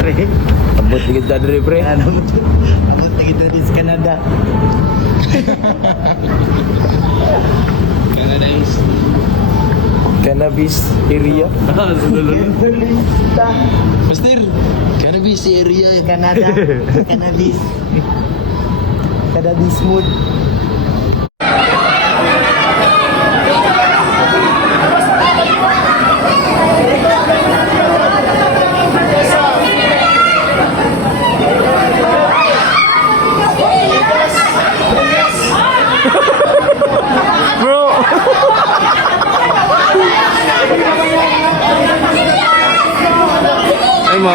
pre. Abot tigit ta diri pre. Abot kita di Canada. Cannabis area. Pastir, cannabis area. Canada. Cannabis. Cannabis mood. Ay mo.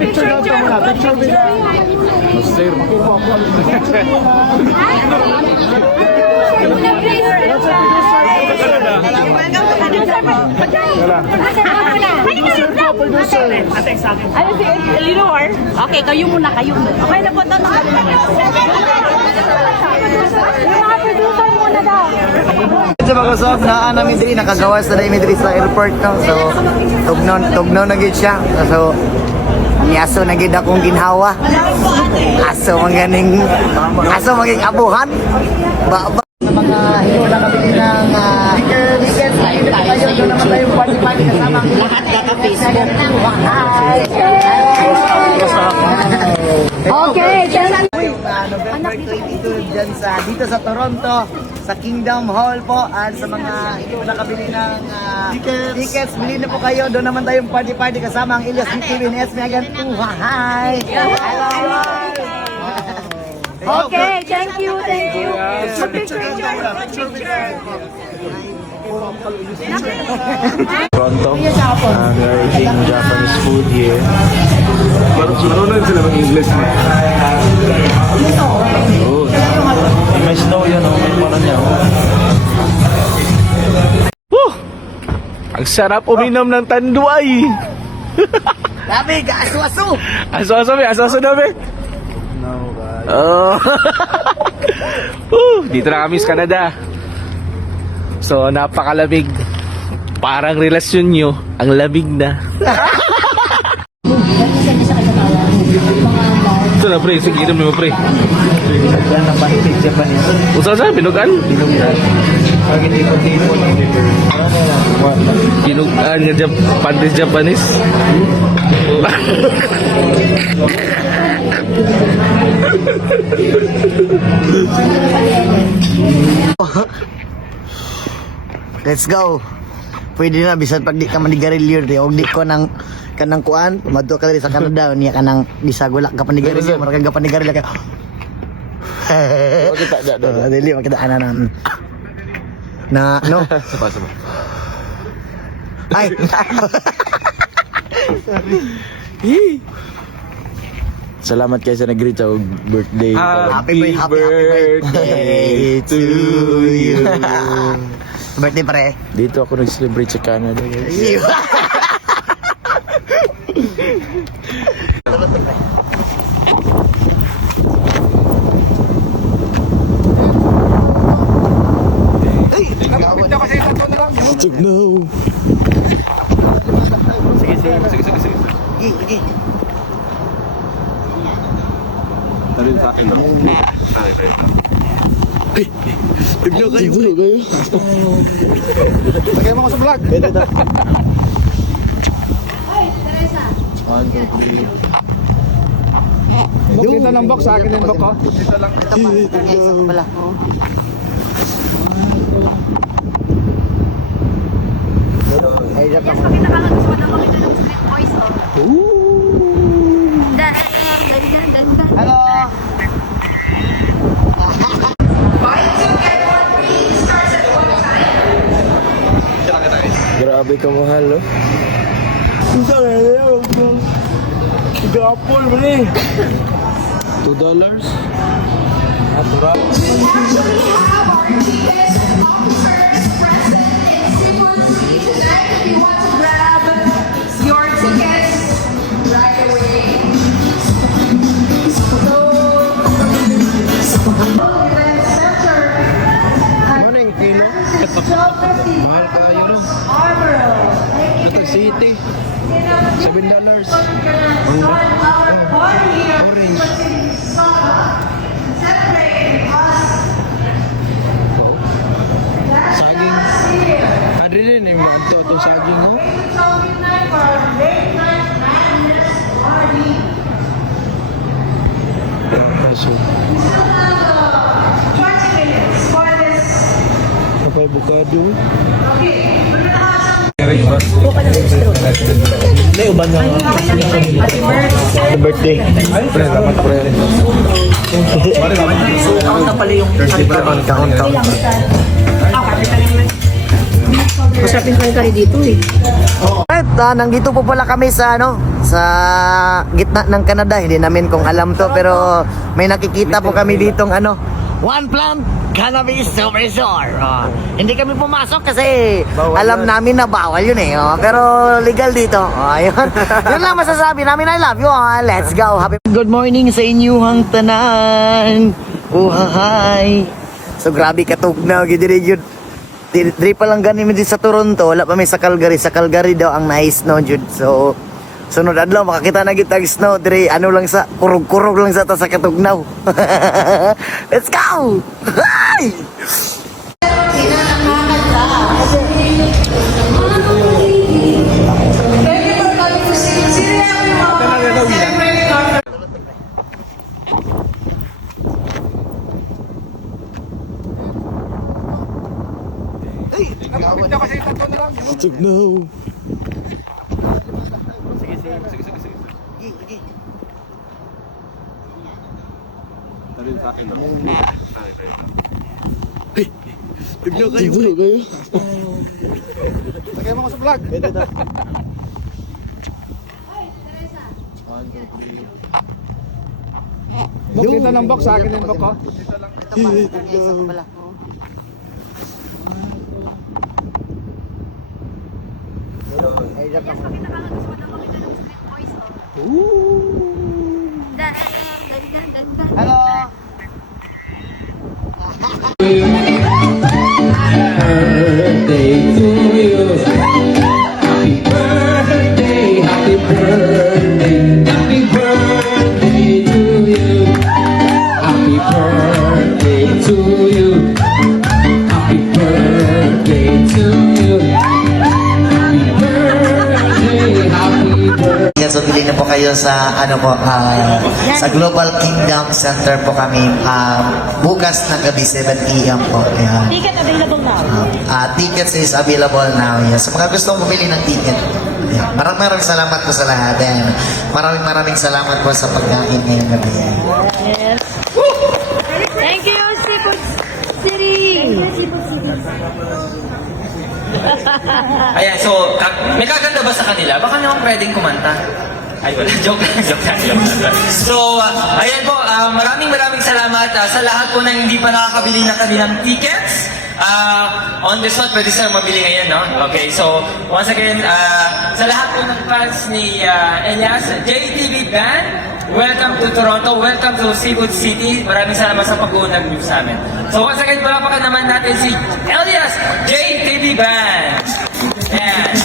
Picture daw ito muna. Picture bila. Sir. Ano si Eleanor? Okay, kayo muna, kayo muna. Okay na po ito. Yung mga producer muna daw. Sa mga kusog na namin diri nakagawas na namin diri sa airport no. So tugnaw na gid siya. So ni aso na gid akong ginhawa. Aso maganing maging abuhan. Ba sa mga hino na kabili ng tickets tayo doon naman tayong party kasama lahat naka Facebook. Okay, November 22 dyan dito sa Toronto sa Kingdom Hall po at sa mga nakabili ng tickets, bili na po kayo. Doon naman tayong party kasama ang Ilyas BTV and Esme Agan. Hi! Okay, thank you. Toronto. We are eating Japanese food here. Marunong sila mag-English na. Oh. May snow yan oh. May parang yan. Ang sarap uminom ng tanduay. Dami, aso-aso! Aso-aso nabi. No, guys. Oh. Dito na kami sa Canada. So, napakalamig. Parang relasyon nyo, ang lamig na. Ito na pre, sige inom mo pre. Yan ang pantig Japanese. Usa binugan? Binugan. Pag hindi ko tipo ng liver. Binugan nga pantis Japanese. Let's go. Pwede na bisan pag di ka manigarilyo di og di ko nang kanang kuan madto ka diri sa Canada niya kanang bisagula ka panigarilyo marag ka panigarilyo ka. Okay, tak ada. Dili makita anan. Na no. Sapa. Ay. Salamat kayo sa nag-greet sa birthday. Happy birthday to you. Birthday pare. Dito ako nag-celebrate sa Canada. Guys. Tugnaw. Sige. Talin sa akin, no? Tignan kayo. Lagay mo ko sa vlog. Dito ng box, sa akin yung box, oh. Dito lang. Ito pa. Okay, isa pa pala. Ay, yak ako. Hello. Grabe ka mahal, no? Gapol mo ni. $2? Your tickets right away. Ano yung kilo? Mahal kayo, no? Ito, City. $7. Orange. Saging. Adri din, yung ito saging, no? Kaso. Apa avocado? Birthday. Masarapin ko yung kari dito eh. Alright, nandito po pala kami sa sa gitna ng Canada. Hindi namin kung alam to pero may nakikita po kami ditong One Plant Cannabis Resort. Hindi kami pumasok kasi alam namin na bawal yun eh. Pero legal dito. Ayun. Yun lang masasabi namin. I love you. Let's go. Good morning sa inyong tanan. Hi. So grabe katugnaw gid yun. Diri pa lang ganin din sa Toronto, wala pa may sa Calgary. Sa Calgary daw ang nice snow jud. So sunod adlaw makakita na gitag snow diri lang sa kurog-kurog lang sa ta sa katugnaw. Let's go. Hi! Tignan. Talin sa akin, no? Tignan kayo. Lagay mo ko sa vlog. Dito ng box, sa akin yung box, oh. Dito lang. Ito pa. Okay, isa pa pala. Ay, yak ako. Hello. Birthday to you. Happy birthday, happy birthday, happy birthday to you. Happy birthday to you. Happy birthday to you. Happy birthday, happy birthday. So bili na po kayo sa sa Global Kingdom Center po kami bukas ng gabi 7 PM po. Ayan. Ticket available now. Tickets is available now. Yes. So mga gustong bumili ng ticket. Ayan. Maraming salamat po sa lahat. And maraming salamat po sa pagkain ngayong gabi. Yes. Thank you, Seafood City. Ayan, so, may kaganda ba sa kanila? Baka naman pwedeng kumanta. Ay, wala. Joke lang. So, ayan po, maraming salamat sa lahat po na hindi pa nakakabili ng kanilang tickets. On the spot, pwede silang mabili ngayon, no? Okay, so, once again, sa lahat po ng fans ni Elias, JTV Band, welcome to Toronto, welcome to Seafood City. Maraming salamat sa pag-uunag niyo sa amin. So, once again, palapakan naman natin si Elias JTV Band. And